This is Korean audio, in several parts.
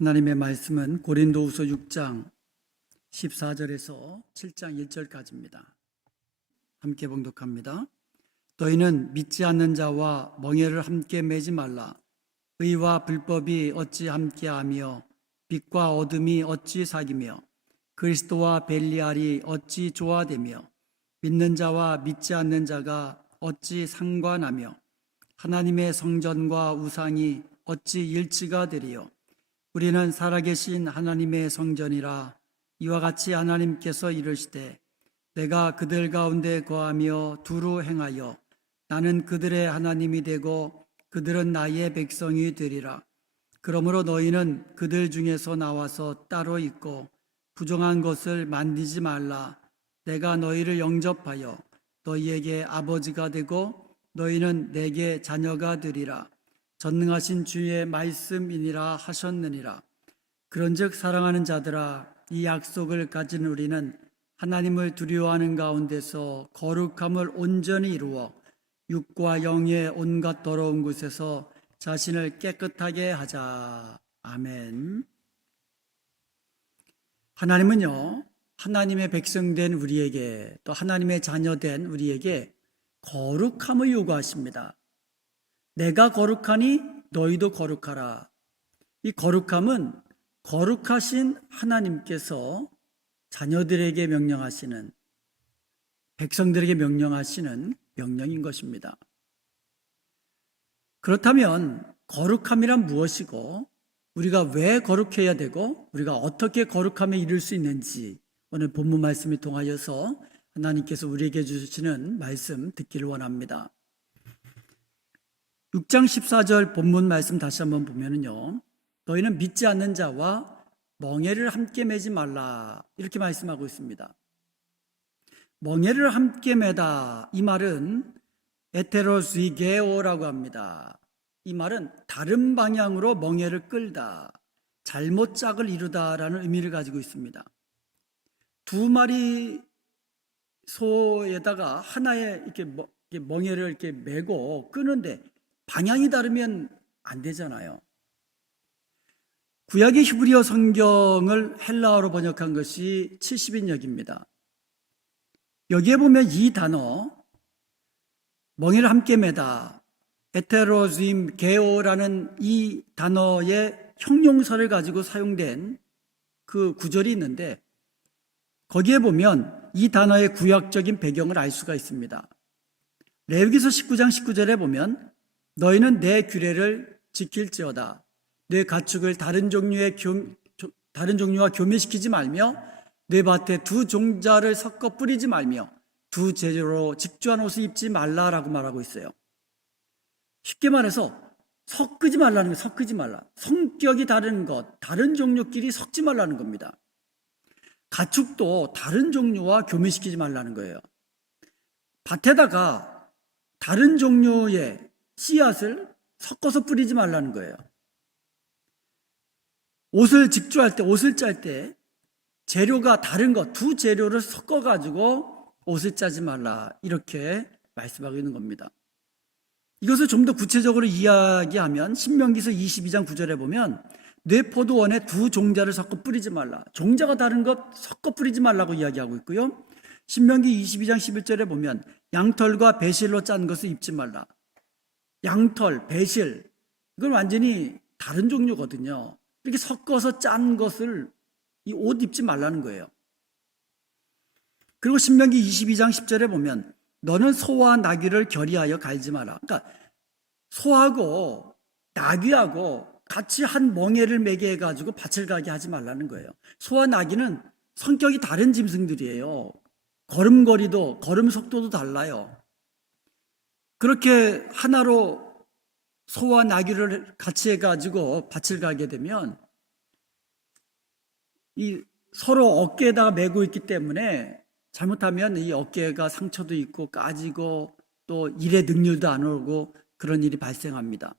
하나님의 말씀은 고린도후서 6장 14절에서 7장 1절까지입니다. 함께 봉독합니다. 너희는 믿지 않는 자와 멍에를 함께 매지 말라. 의와 불법이 어찌 함께하며 빛과 어둠이 어찌 사귀며 그리스도와 벨리알이 어찌 조화되며 믿는 자와 믿지 않는 자가 어찌 상관하며 하나님의 성전과 우상이 어찌 일치가 되리요. 우리는 살아계신 하나님의 성전이라. 이와 같이 하나님께서 이르시되 내가 그들 가운데 거하며 두루 행하여 나는 그들의 하나님이 되고 그들은 나의 백성이 되리라. 그러므로 너희는 그들 중에서 나와서 따로 있고 부정한 것을 만지지 말라. 내가 너희를 영접하여 너희에게 아버지가 되고 너희는 내게 자녀가 되리라. 전능하신 주의 말씀이니라 하셨느니라. 그런즉 사랑하는 자들아, 이 약속을 가진 우리는 하나님을 두려워하는 가운데서 거룩함을 온전히 이루어 육과 영의 온갖 더러운 곳에서 자신을 깨끗하게 하자. 아멘. 하나님은요, 하나님의 백성된 우리에게, 또 하나님의 자녀된 우리에게 거룩함을 요구하십니다. 내가 거룩하니 너희도 거룩하라. 이 거룩함은 거룩하신 하나님께서 자녀들에게 명령하시는, 백성들에게 명령하시는 명령인 것입니다. 그렇다면 거룩함이란 무엇이고 우리가 왜 거룩해야 되고 우리가 어떻게 거룩함에 이를 수 있는지 오늘 본문 말씀을 통하여서 하나님께서 우리에게 주시는 말씀 듣기를 원합니다. 6장 14절 본문 말씀 다시 한번 보면은요, 너희는 믿지 않는 자와 멍에를 함께 매지 말라, 이렇게 말씀하고 있습니다. 멍에를 함께 매다, 이 말은 에테로스이게오라고 합니다. 이 말은 다른 방향으로 멍에를 끌다, 잘못 짝을 이루다라는 의미를 가지고 있습니다. 두 마리 소에다가 하나의 이렇게 멍에를 이렇게 매고 끄는데 방향이 다르면 안 되잖아요. 구약의 히브리어 성경을 헬라어로 번역한 것이 70인역입니다. 여기에 보면 이 단어, 멍에를 함께 매다, 에테로즈임 게오라는 이 단어의 형용사를 가지고 사용된 그 구절이 있는데, 거기에 보면 이 단어의 구약적인 배경을 알 수가 있습니다. 레위기서 19장 19절에 보면 너희는 내 규례를 지킬지어다. 내 가축을 다른 종류와 교매시키지 말며 내 밭에 두 종자를 섞어 뿌리지 말며 두 재료로 직조한 옷을 입지 말라라고 말하고 있어요. 쉽게 말해서 섞지 말라는 거예요. 섞지 말라. 성격이 다른 것, 다른 종류끼리 섞지 말라는 겁니다. 가축도 다른 종류와 교매시키지 말라는 거예요. 밭에다가 다른 종류의 씨앗을 섞어서 뿌리지 말라는 거예요. 옷을 직조할 때, 옷을 짤 때 재료가 다른 것, 두 재료를 섞어가지고 옷을 짜지 말라, 이렇게 말씀하고 있는 겁니다. 이것을 좀 더 구체적으로 이야기하면 신명기서 22장 9절에 보면 내 포도원에 두 종자를 섞어 뿌리지 말라, 종자가 다른 것 섞어 뿌리지 말라고 이야기하고 있고요. 신명기 22장 11절에 보면 양털과 배실로 짠 것을 입지 말라. 양털, 배실, 이건 완전히 다른 종류거든요. 이렇게 섞어서 짠 것을 이 옷 입지 말라는 거예요. 그리고 신명기 22장 10절에 보면 너는 소와 나귀를 결의하여 갈지 마라. 그러니까 소하고 나귀하고 같이 한 멍에를 매게 해가지고 밭을 가게 하지 말라는 거예요. 소와 나귀는 성격이 다른 짐승들이에요. 걸음걸이도, 걸음 속도도 달라요. 그렇게 하나로 소와 나귀를 같이 해가지고 밭을 가게 되면 이 서로 어깨에다가 메고 있기 때문에 잘못하면 이 어깨가 상처도 있고 까지고 또 일의 능률도 안 오르고 그런 일이 발생합니다.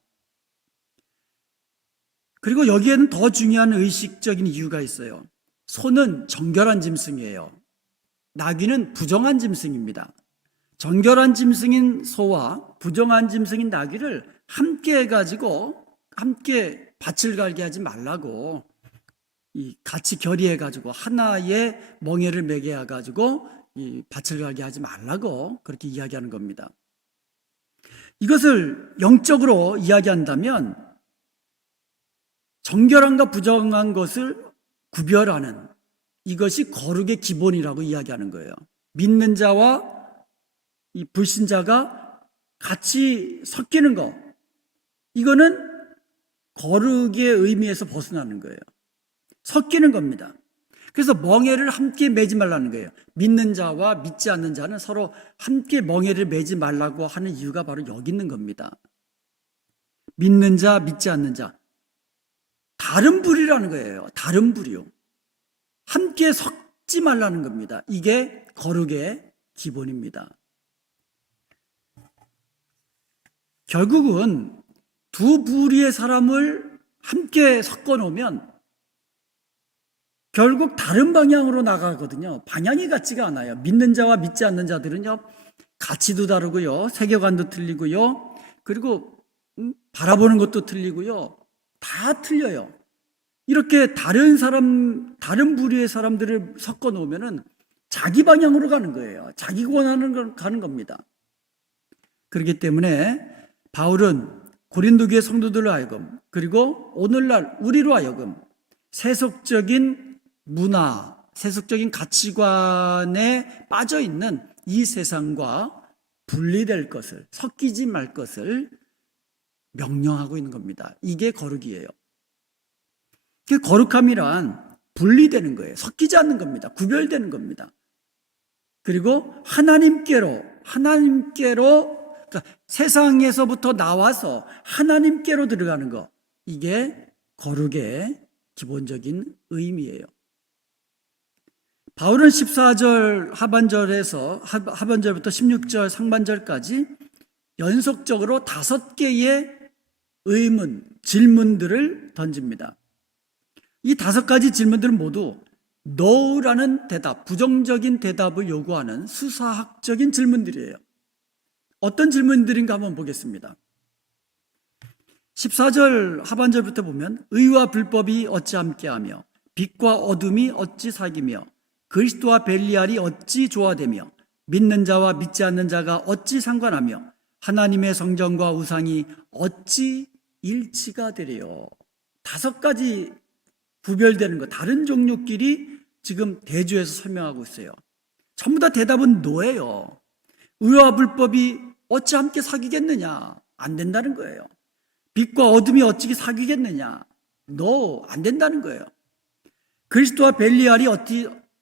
그리고 여기에는 더 중요한 의식적인 이유가 있어요. 소는 정결한 짐승이에요. 나귀는 부정한 짐승입니다. 정결한 짐승인 소와 부정한 짐승인 나귀를 함께 해가지고 함께 밭을 갈게 하지 말라고 같이 결의해 가지고 하나의 멍에를 매게 해 가지고 이 밭을 가게 하지 말라고 그렇게 이야기하는 겁니다. 이것을 영적으로 이야기한다면 정결함과 부정한 것을 구별하는 이것이 거룩의 기본이라고 이야기하는 거예요. 믿는 자와 이 불신자가 같이 섞이는 것, 이거는 거룩의 의미에서 벗어나는 거예요. 섞이는 겁니다. 그래서 멍에를 함께 매지 말라는 거예요. 믿는 자와 믿지 않는 자는 서로 함께 멍에를 매지 말라고 하는 이유가 바로 여기 있는 겁니다. 믿는 자, 믿지 않는 자. 다른 부류라는 거예요. 다른 부류. 함께 섞지 말라는 겁니다. 이게 거룩의 기본입니다. 결국은 두 부류의 사람을 함께 섞어 놓으면 결국 다른 방향으로 나가거든요. 방향이 같지가 않아요. 믿는 자와 믿지 않는 자들은요, 가치도 다르고요, 세계관도 틀리고요, 그리고 바라보는 것도 틀리고요, 다 틀려요. 이렇게 다른 부류의 사람들을 섞어 놓으면은 자기 방향으로 가는 거예요. 자기가 원하는 걸 가는 겁니다. 그렇기 때문에 바울은 고린도 교회 성도들로 하여금, 그리고 오늘날 우리로 하여금 세속적인 문화, 세속적인 가치관에 빠져 있는 이 세상과 분리될 것을, 섞이지 말 것을 명령하고 있는 겁니다. 이게 거룩이에요. 거룩함이란 분리되는 거예요. 섞이지 않는 겁니다. 구별되는 겁니다. 그리고 하나님께로 그러니까 세상에서부터 나와서 하나님께로 들어가는 것, 이게 거룩의 기본적인 의미예요. 바울은 14절 하반절부터 16절 상반절까지 연속적으로 5개의 의문, 질문들을 던집니다. 이 5가지 질문들은 모두 no라는 대답, 부정적인 대답을 요구하는 수사학적인 질문들이에요. 어떤 질문들인가 한번 보겠습니다. 14절 하반절부터 보면 의와 불법이 어찌 함께하며 빛과 어둠이 어찌 사귀며 그리스도와 벨리알이 어찌 조화되며 믿는 자와 믿지 않는 자가 어찌 상관하며 하나님의 성전과 우상이 어찌 일치가 되리요. 5가지 구별되는 것, 다른 종류끼리 지금 대조해서 설명하고 있어요. 전부 다 대답은 노예요. 의와 불법이 어찌 함께 사귀겠느냐? 안 된다는 거예요. 빛과 어둠이 어찌 사귀겠느냐? No, 안 된다는 거예요. 그리스도와 벨리알이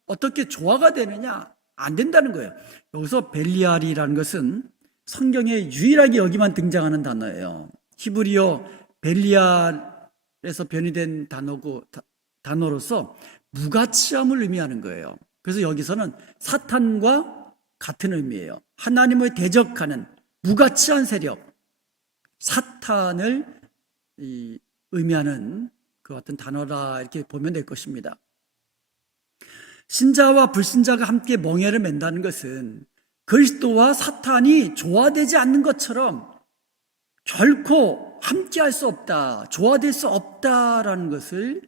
어떻게 조화가 되느냐? 안 된다는 거예요. 여기서 벨리알이라는 것은 성경에 유일하게 여기만 등장하는 단어예요. 히브리어 벨리알에서 변이된 단어로서 무가치함을 의미하는 거예요. 그래서 여기서는 사탄과 같은 의미예요. 하나님을 대적하는 무가치한 세력, 사탄을 의미하는 그 같은 단어라 이렇게 보면 될 것입니다. 신자와 불신자가 함께 멍에를 맨다는 것은 그리스도와 사탄이 조화되지 않는 것처럼 결코 함께할 수 없다, 조화될 수 없다라는 것을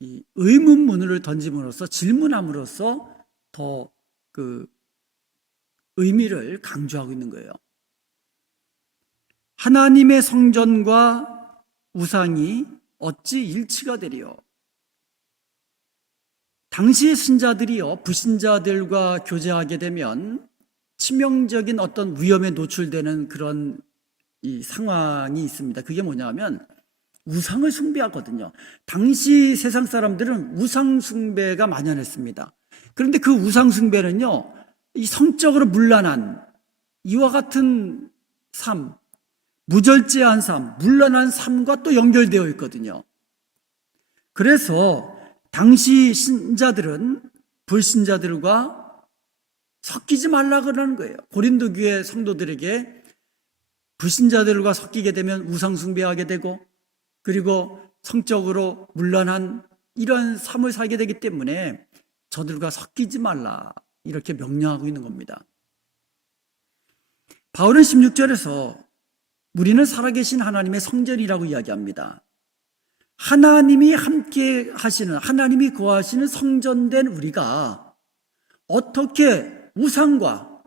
이 의문문을 던짐으로써, 질문함으로써 더 그 의미를 강조하고 있는 거예요. 하나님의 성전과 우상이 어찌 일치가 되리요? 당시의 신자들이요, 불신자들과 교제하게 되면 치명적인 어떤 위험에 노출되는 그런 이 상황이 있습니다. 그게 뭐냐면 우상을 숭배하거든요. 당시 세상 사람들은 우상 숭배가 만연했습니다. 그런데 그 우상 숭배는요, 이 성적으로 문란한 이와 같은 삶, 무절제한 삶, 문란한 삶과 또 연결되어 있거든요. 그래서 당시 신자들은 불신자들과 섞이지 말라 그러는 거예요. 고린도 교회 성도들에게 불신자들과 섞이게 되면 우상 숭배하게 되고, 그리고 성적으로 문란한 이런 삶을 살게 되기 때문에 저들과 섞이지 말라 이렇게 명령하고 있는 겁니다. 바울은 16절에서 우리는 살아계신 하나님의 성전이라고 이야기합니다. 하나님이 함께 하시는, 하나님이 거하시는 성전된 우리가 어떻게 우상과,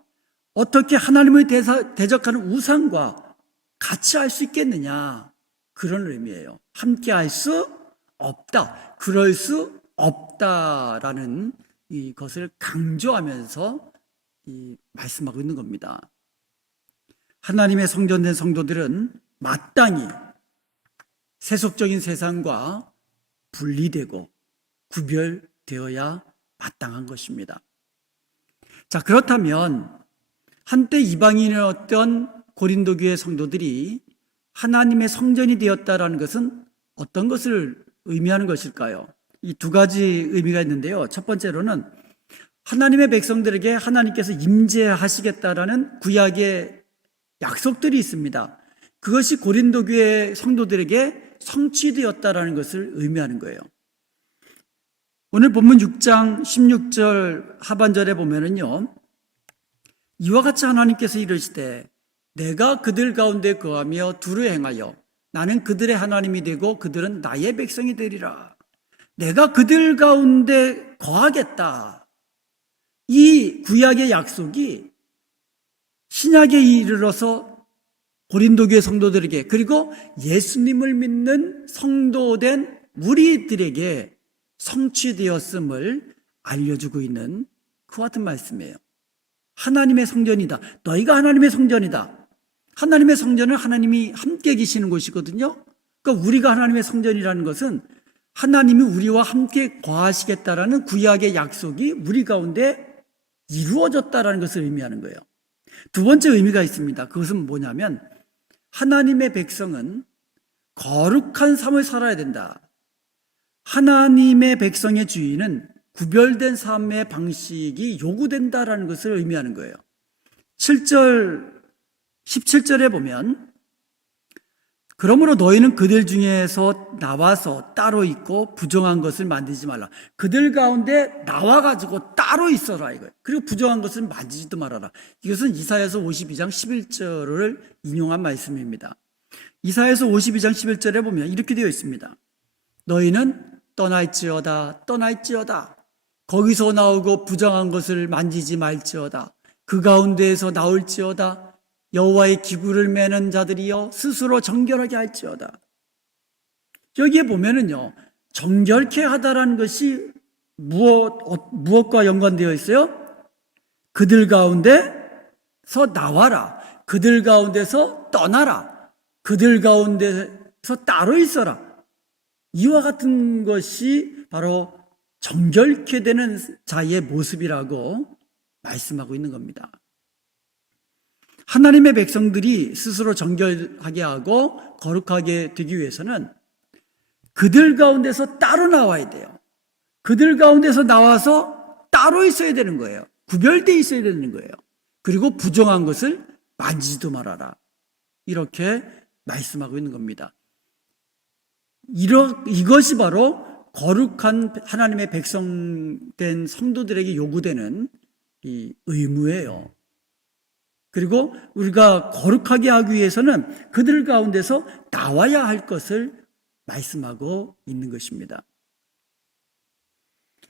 어떻게 하나님을 대적하는 우상과 같이 할 수 있겠느냐, 그런 의미예요. 함께 할 수 없다, 그럴 수 없다라는 이것을 강조하면서 말씀하고 있는 겁니다. 하나님의 성전된 성도들은 마땅히 세속적인 세상과 분리되고 구별되어야 마땅한 것입니다. 자, 그렇다면 한때 이방인이었던 고린도 교회 성도들이 하나님의 성전이 되었다라는 것은 어떤 것을 의미하는 것일까요? 이 두 가지 의미가 있는데요. 첫 번째로는 하나님의 백성들에게 하나님께서 임재하시겠다라는 구약의 약속들이 있습니다. 그것이 고린도 교회 성도들에게 성취되었다라는 것을 의미하는 거예요. 오늘 본문 6장 16절 하반절에 보면은요, 이와 같이 하나님께서 이르시되 내가 그들 가운데 거하며 두루 행하여 나는 그들의 하나님이 되고 그들은 나의 백성이 되리라. 내가 그들 가운데 거하겠다. 이 구약의 약속이 신약에 이르러서 고린도 교회 성도들에게, 그리고 예수님을 믿는 성도된 우리들에게 성취되었음을 알려주고 있는 그와 같은 말씀이에요. 하나님의 성전이다. 너희가 하나님의 성전이다. 하나님의 성전은 하나님이 함께 계시는 곳이거든요. 그러니까 우리가 하나님의 성전이라는 것은 하나님이 우리와 함께 거하시겠다라는 구약의 약속이 우리 가운데 이루어졌다라는 것을 의미하는 거예요. 두 번째 의미가 있습니다. 그것은 뭐냐면 하나님의 백성은 거룩한 삶을 살아야 된다. 하나님의 백성의 주인은 구별된 삶의 방식이 요구된다라는 것을 의미하는 거예요. 17절에 보면 그러므로 너희는 그들 중에서 나와서 따로 있고 부정한 것을 만들지 말라. 그들 가운데 나와가지고 따로 있어라 이거예요. 그리고 부정한 것을 만지지도 말아라. 이것은 이사야서 52장 11절을 인용한 말씀입니다. 이사야서 52장 11절에 보면 이렇게 되어 있습니다. 너희는 떠날지어다 떠날지어다. 거기서 나오고 부정한 것을 만지지 말지어다. 그 가운데에서 나올지어다. 여호와의 기구를 매는 자들이여 스스로 정결하게 할지어다. 여기에 보면은요, 정결케 하다라는 것이 무엇과 연관되어 있어요? 그들 가운데서 나와라. 그들 가운데서 떠나라. 그들 가운데서 따로 있어라. 이와 같은 것이 바로 정결케 되는 자의 모습이라고 말씀하고 있는 겁니다. 하나님의 백성들이 스스로 정결하게 하고 거룩하게 되기 위해서는 그들 가운데서 따로 나와야 돼요. 그들 가운데서 나와서 따로 있어야 되는 거예요. 구별되어 있어야 되는 거예요. 그리고 부정한 것을 만지지도 말아라. 이렇게 말씀하고 있는 겁니다. 이것이 바로 거룩한 하나님의 백성된 성도들에게 요구되는 이 의무예요. 그리고 우리가 거룩하게 하기 위해서는 그들 가운데서 나와야 할 것을 말씀하고 있는 것입니다.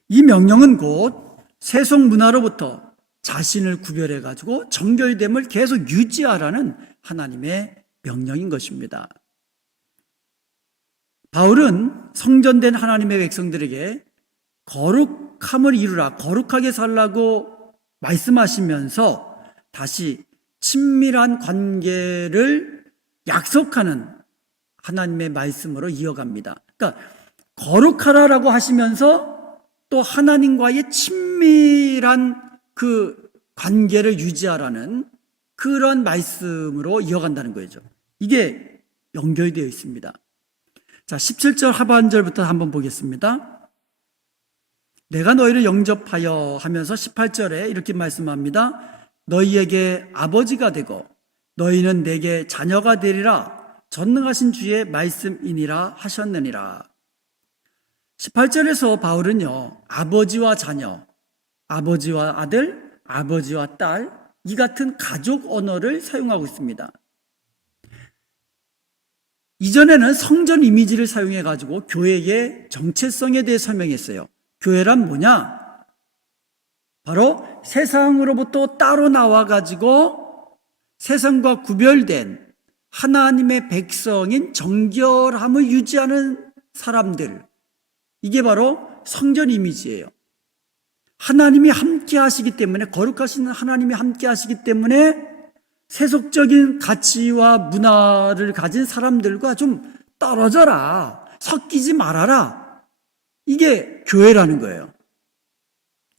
이 명령은 곧 세속 문화로부터 자신을 구별해가지고 정결됨을 계속 유지하라는 하나님의 명령인 것입니다. 바울은 성전된 하나님의 백성들에게 거룩함을 이루라, 거룩하게 살라고 말씀하시면서 다시 친밀한 관계를 약속하는 하나님의 말씀으로 이어갑니다. 그러니까 거룩하라라고 하시면서 또 하나님과의 친밀한 그 관계를 유지하라는 그런 말씀으로 이어간다는 거죠. 이게 연결되어 있습니다. 자, 17절 하반절부터 한번 보겠습니다. 내가 너희를 영접하여 하면서 18절에 이렇게 말씀합니다. 너희에게 아버지가 되고 너희는 내게 자녀가 되리라. 전능하신 주의 말씀이니라 하셨느니라. 18절에서 바울은요, 아버지와 자녀, 아버지와 아들, 아버지와 딸, 이 같은 가족 언어를 사용하고 있습니다. 이전에는 성전 이미지를 사용해 가지고 교회의 정체성에 대해 설명했어요. 교회란 뭐냐? 바로 세상으로부터 따로 나와 가지고 세상과 구별된 하나님의 백성인 정결함을 유지하는 사람들, 이게 바로 성전 이미지예요. 하나님이 함께 하시기 때문에, 거룩하신 하나님이 함께 하시기 때문에 세속적인 가치와 문화를 가진 사람들과 좀 떨어져라, 섞이지 말아라, 이게 교회라는 거예요.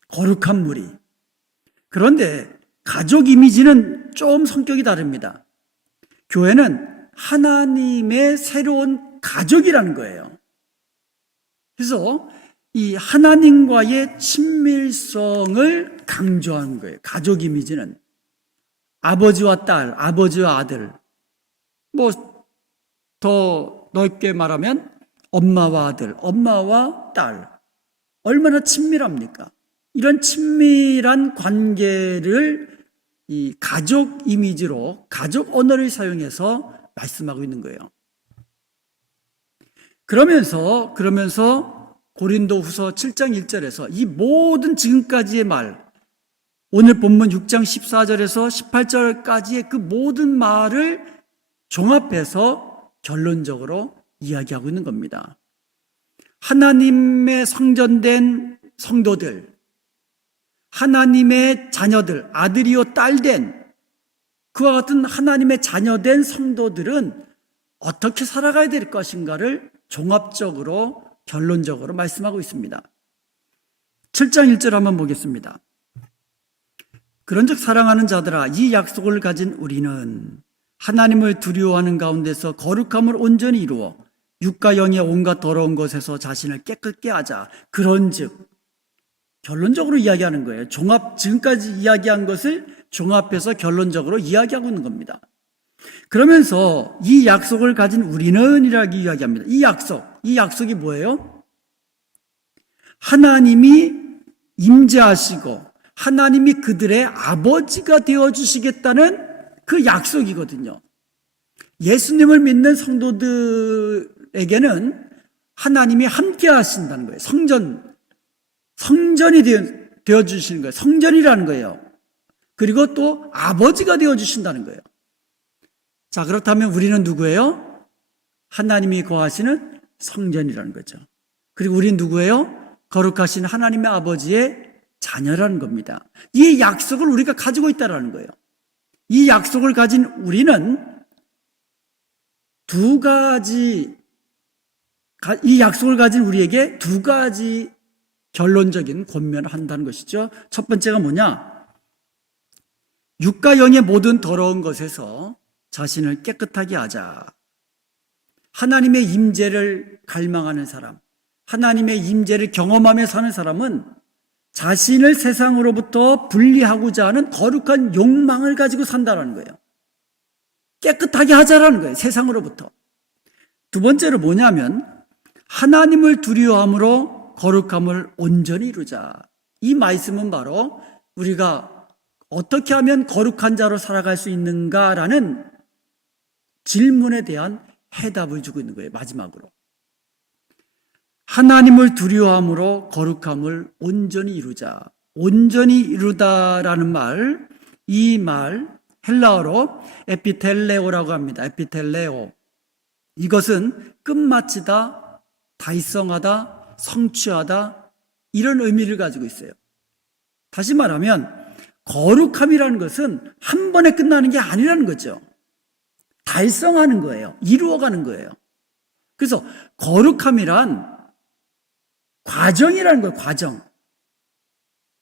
거룩한 무리. 그런데 가족 이미지는 좀 성격이 다릅니다. 교회는 하나님의 새로운 가족이라는 거예요. 그래서 이 하나님과의 친밀성을 강조하는 거예요. 가족 이미지는 아버지와 딸, 아버지와 아들, 더 넓게 말하면 엄마와 아들, 엄마와 딸, 얼마나 친밀합니까? 이런 친밀한 관계를 이 가족 이미지로, 가족 언어를 사용해서 말씀하고 있는 거예요. 그러면서 고린도후서 7장 1절에서 이 모든 지금까지의 말, 오늘 본문 6장 14절에서 18절까지의 그 모든 말을 종합해서 결론적으로 이야기하고 있는 겁니다. 하나님의 성전된 성도들, 하나님의 자녀들, 아들이요 딸된 그와 같은 하나님의 자녀된 성도들은 어떻게 살아가야 될 것인가를 종합적으로 결론적으로 말씀하고 있습니다. 7장 1절 한번 보겠습니다. 그런즉 사랑하는 자들아, 이 약속을 가진 우리는 하나님을 두려워하는 가운데서 거룩함을 온전히 이루어 육과 영의 온갖 더러운 것에서 자신을 깨끗게 하자. 그런즉, 결론적으로 이야기하는 거예요. 지금까지 이야기한 것을 종합해서 결론적으로 이야기하고 있는 겁니다. 그러면서 이 약속을 가진 우리는 이라고 이야기합니다. 이 약속이 뭐예요? 하나님이 임재하시고 하나님이 그들의 아버지가 되어주시겠다는 그 약속이거든요. 예수님을 믿는 성도들에게는 하나님이 함께 하신다는 거예요. 성전이 되어주시는 거예요. 성전이라는 거예요. 그리고 또 아버지가 되어주신다는 거예요. 자, 그렇다면 우리는 누구예요? 하나님이 거하시는 성전이라는 거죠. 그리고 우리는 누구예요? 거룩하신 하나님의 아버지의 자녀라는 겁니다. 이 약속을 우리가 가지고 있다는 거예요. 이 약속을 가진 우리는 이 약속을 가진 우리에게 두 가지 결론적인 권면을 한다는 것이죠. 첫 번째가 뭐냐? 육과 영의 모든 더러운 것에서 자신을 깨끗하게 하자. 하나님의 임재를 갈망하는 사람, 하나님의 임재를 경험하며 사는 사람은 자신을 세상으로부터 분리하고자 하는 거룩한 욕망을 가지고 산다는 거예요. 깨끗하게 하자라는 거예요. 세상으로부터. 두 번째로 뭐냐면 하나님을 두려워함으로 거룩함을 온전히 이루자. 이 말씀은 바로 우리가 어떻게 하면 거룩한 자로 살아갈 수 있는가라는 질문에 대한 해답을 주고 있는 거예요. 마지막으로. 하나님을 두려워함으로 거룩함을 온전히 이루자. 온전히 이루다라는 말, 이 말 헬라어로 에피텔레오라고 합니다. 에피텔레오. 이것은 끝마치다, 달성하다, 성취하다, 이런 의미를 가지고 있어요. 다시 말하면 거룩함이라는 것은 한 번에 끝나는 게 아니라는 거죠. 달성하는 거예요. 이루어가는 거예요. 그래서 거룩함이란 과정이라는 거예요. 과정.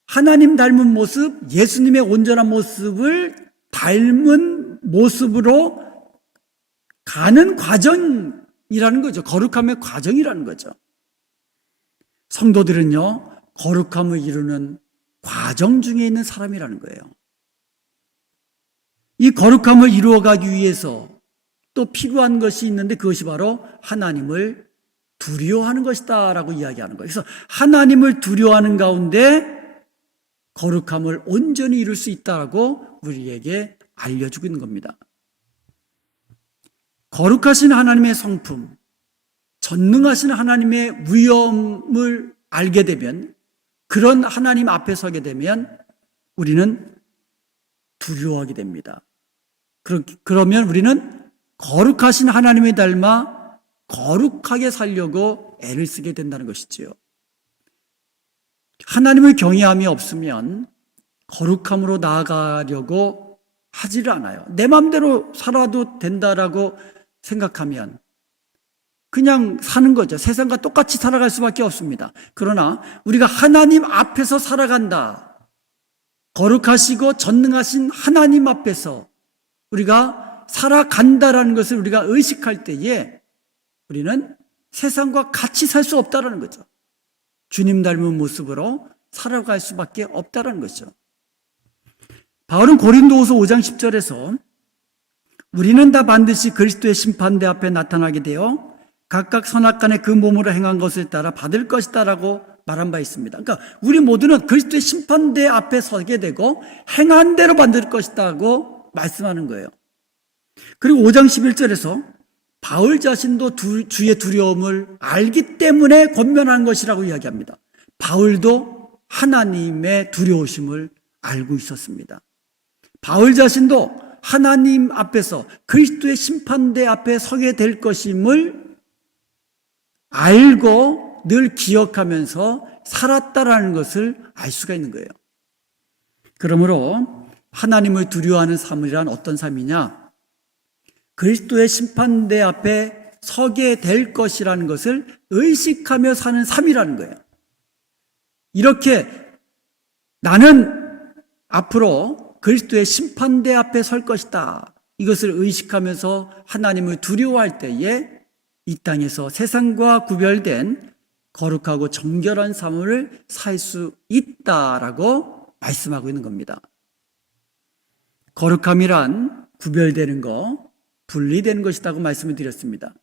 하나님 닮은 모습, 예수님의 온전한 모습을 닮은 모습으로 가는 과정이라는 거죠. 거룩함의 과정이라는 거죠. 성도들은요, 거룩함을 이루는 과정 중에 있는 사람이라는 거예요. 이 거룩함을 이루어가기 위해서 또 필요한 것이 있는데 그것이 바로 하나님을 두려워하는 것이다 라고 이야기하는 거예요. 그래서 하나님을 두려워하는 가운데 거룩함을 온전히 이룰 수 있다고 우리에게 알려주고 있는 겁니다. 거룩하신 하나님의 성품, 전능하신 하나님의 위엄을 알게 되면, 그런 하나님 앞에 서게 되면 우리는 두려워하게 됩니다. 그러면 우리는 거룩하신 하나님을 닮아 거룩하게 살려고 애를 쓰게 된다는 것이지요. 하나님을 경외함이 없으면 거룩함으로 나아가려고 하지를 않아요. 내 마음대로 살아도 된다라고 생각하면 그냥 사는 거죠. 세상과 똑같이 살아갈 수밖에 없습니다. 그러나 우리가 하나님 앞에서 살아간다. 거룩하시고 전능하신 하나님 앞에서 우리가 살아간다라는 것을 우리가 의식할 때에 우리는 세상과 같이 살 수 없다라는 거죠. 주님 닮은 모습으로 살아갈 수밖에 없다라는 거죠. 바울은 고린도후서 5장 10절에서 우리는 다 반드시 그리스도의 심판대 앞에 나타나게 되어 각각 선악간에 그 몸으로 행한 것을 따라 받을 것이다라고 말한 바 있습니다. 그러니까 우리 모두는 그리스도의 심판대 앞에 서게 되고 행한 대로 받을 것이다고 말씀하는 거예요. 그리고 5장 11절에서 바울 자신도 주의 두려움을 알기 때문에 권면한 것이라고 이야기합니다. 바울도 하나님의 두려우심을 알고 있었습니다. 바울 자신도 하나님 앞에서 그리스도의 심판대 앞에 서게 될 것임을 알고 늘 기억하면서 살았다라는 것을 알 수가 있는 거예요. 그러므로 하나님을 두려워하는 삶이란 어떤 삶이냐? 그리스도의 심판대 앞에 서게 될 것이라는 것을 의식하며 사는 삶이라는 거예요. 이렇게 나는 앞으로 그리스도의 심판대 앞에 설 것이다. 이것을 의식하면서 하나님을 두려워할 때에 이 땅에서 세상과 구별된 거룩하고 정결한 삶을 살 수 있다라고 말씀하고 있는 겁니다. 거룩함이란 구별되는 것, 분리되는 것이라고 말씀을 드렸습니다.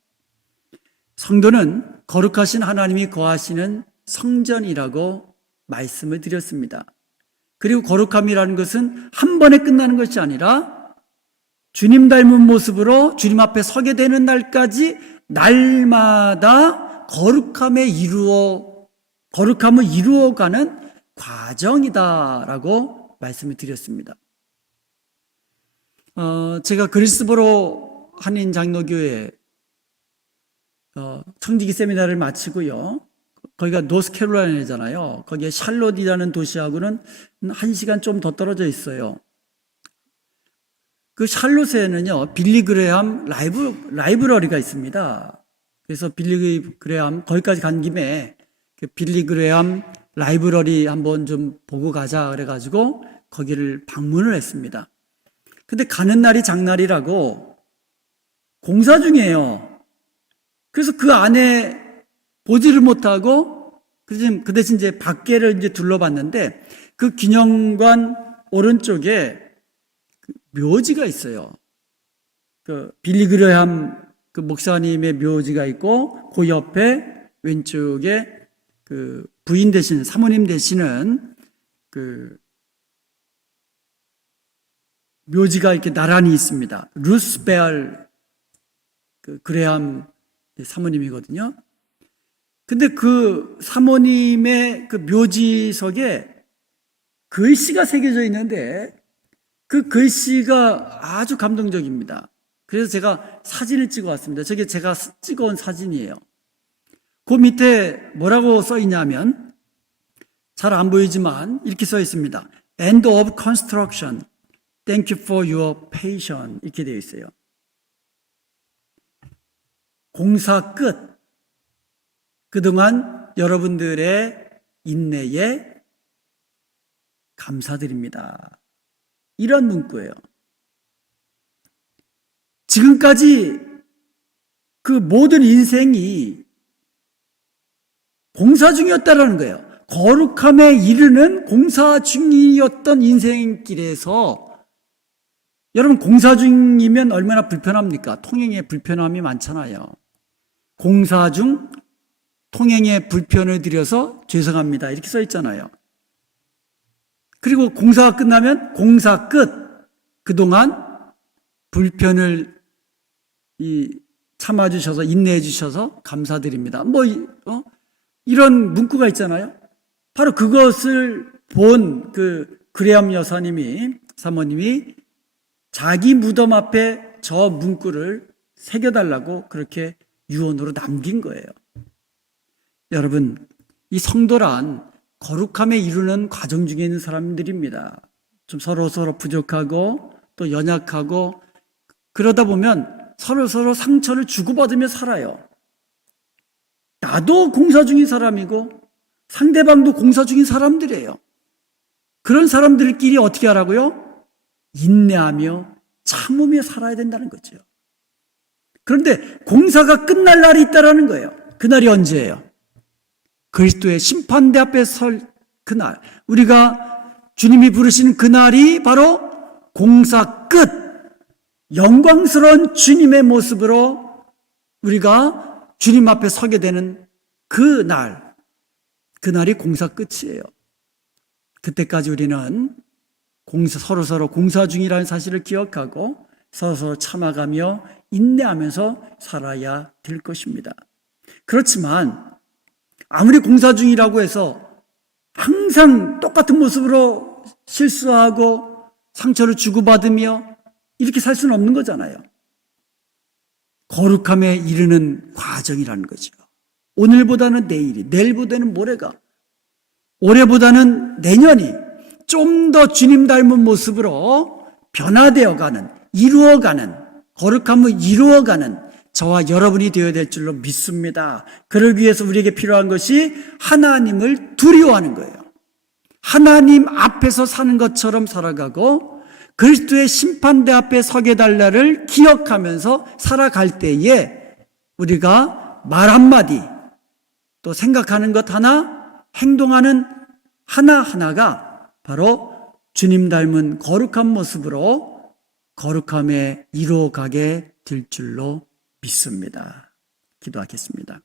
성도는 거룩하신 하나님이 거하시는 성전이라고 말씀을 드렸습니다. 그리고 거룩함이라는 것은 한 번에 끝나는 것이 아니라 주님 닮은 모습으로 주님 앞에 서게 되는 날까지 날마다 거룩함을 이루어가는 과정이다라고 말씀을 드렸습니다. 제가 그리스도로 한인 장로교회 청지기 세미나를 마치고요. 거기가 노스캐롤라이나잖아요. 거기에 샬롯이라는 도시하고는 1시간 좀 더 떨어져 있어요. 그 샬롯에는요, 빌리 그레함 라이브러리가 있습니다. 그래서 빌리 그레함 거기까지 간 김에 그 빌리 그레함 라이브러리 한번 좀 보고 가자 그래가지고 거기를 방문을 했습니다. 근데 가는 날이 장날이라고 공사 중이에요. 그래서 그 안에 보지를 못하고 그 대신 이제 밖에를 이제 둘러봤는데 그 기념관 오른쪽에 그 묘지가 있어요. 그 빌리 그레함 그 목사님의 묘지가 있고 그 옆에 왼쪽에 그 부인 되시는 사모님 되시는 그 묘지가 이렇게 나란히 있습니다. 루스 베알 그 그레함 사모님이거든요. 근데 그 사모님의 그 묘지석에 글씨가 새겨져 있는데 그 글씨가 아주 감동적입니다. 그래서 제가 사진을 찍어 왔습니다. 저게 제가 찍어온 사진이에요. 그 밑에 뭐라고 써 있냐면 잘 안 보이지만 이렇게 써 있습니다. End of construction. Thank you for your patience. 이렇게 되어 있어요. 공사 끝. 그동안 여러분들의 인내에 감사드립니다. 이런 문구예요. 지금까지 그 모든 인생이 공사 중이었다라는 거예요. 거룩함에 이르는 공사 중이었던 인생길에서 여러분 공사 중이면 얼마나 불편합니까? 통행에 불편함이 많잖아요. 공사 중 통행에 불편을 드려서 죄송합니다. 이렇게 써 있잖아요. 그리고 공사가 끝나면 공사 끝. 그동안 불편을 참아주셔서 인내해 주셔서 감사드립니다. 이런 문구가 있잖아요. 바로 그것을 본 그 그레엄 여사님이, 사모님이 자기 무덤 앞에 저 문구를 새겨달라고 그렇게 유언으로 남긴 거예요. 여러분, 이 성도란 거룩함에 이루는 과정 중에 있는 사람들입니다. 좀 서로 부족하고 또 연약하고 그러다 보면 서로 상처를 주고받으며 살아요. 나도 공사 중인 사람이고 상대방도 공사 중인 사람들이에요. 그런 사람들끼리 어떻게 하라고요? 인내하며 참으며 살아야 된다는 거죠. 그런데 공사가 끝날 날이 있다라는 거예요. 그날이 언제예요? 그리스도의 심판대 앞에 설 그날, 우리가 주님이 부르시는 그날이 바로 공사 끝, 영광스러운 주님의 모습으로 우리가 주님 앞에 서게 되는 그날이 공사 끝이에요. 그때까지 우리는 서로 공사 중이라는 사실을 기억하고 서로 참아가며 인내하면서 살아야 될 것입니다. 그렇지만 아무리 공사 중이라고 해서 항상 똑같은 모습으로 실수하고 상처를 주고받으며 이렇게 살 수는 없는 거잖아요. 거룩함에 이르는 과정이라는 거죠. 오늘보다는 내일이, 내일보다는 모레가, 올해보다는 내년이 좀 더 주님 닮은 모습으로 변화되어가는, 이루어가는, 거룩함을 이루어가는 저와 여러분이 되어야 될 줄로 믿습니다. 그러기 위해서 우리에게 필요한 것이 하나님을 두려워하는 거예요. 하나님 앞에서 사는 것처럼 살아가고 그리스도의 심판대 앞에 서게 달라를 기억하면서 살아갈 때에 우리가 말 한마디, 또 생각하는 것 하나, 행동하는 하나하나가 바로 주님 닮은 거룩한 모습으로 거룩함에 이루어가게 될 줄로 믿습니다. 기도하겠습니다.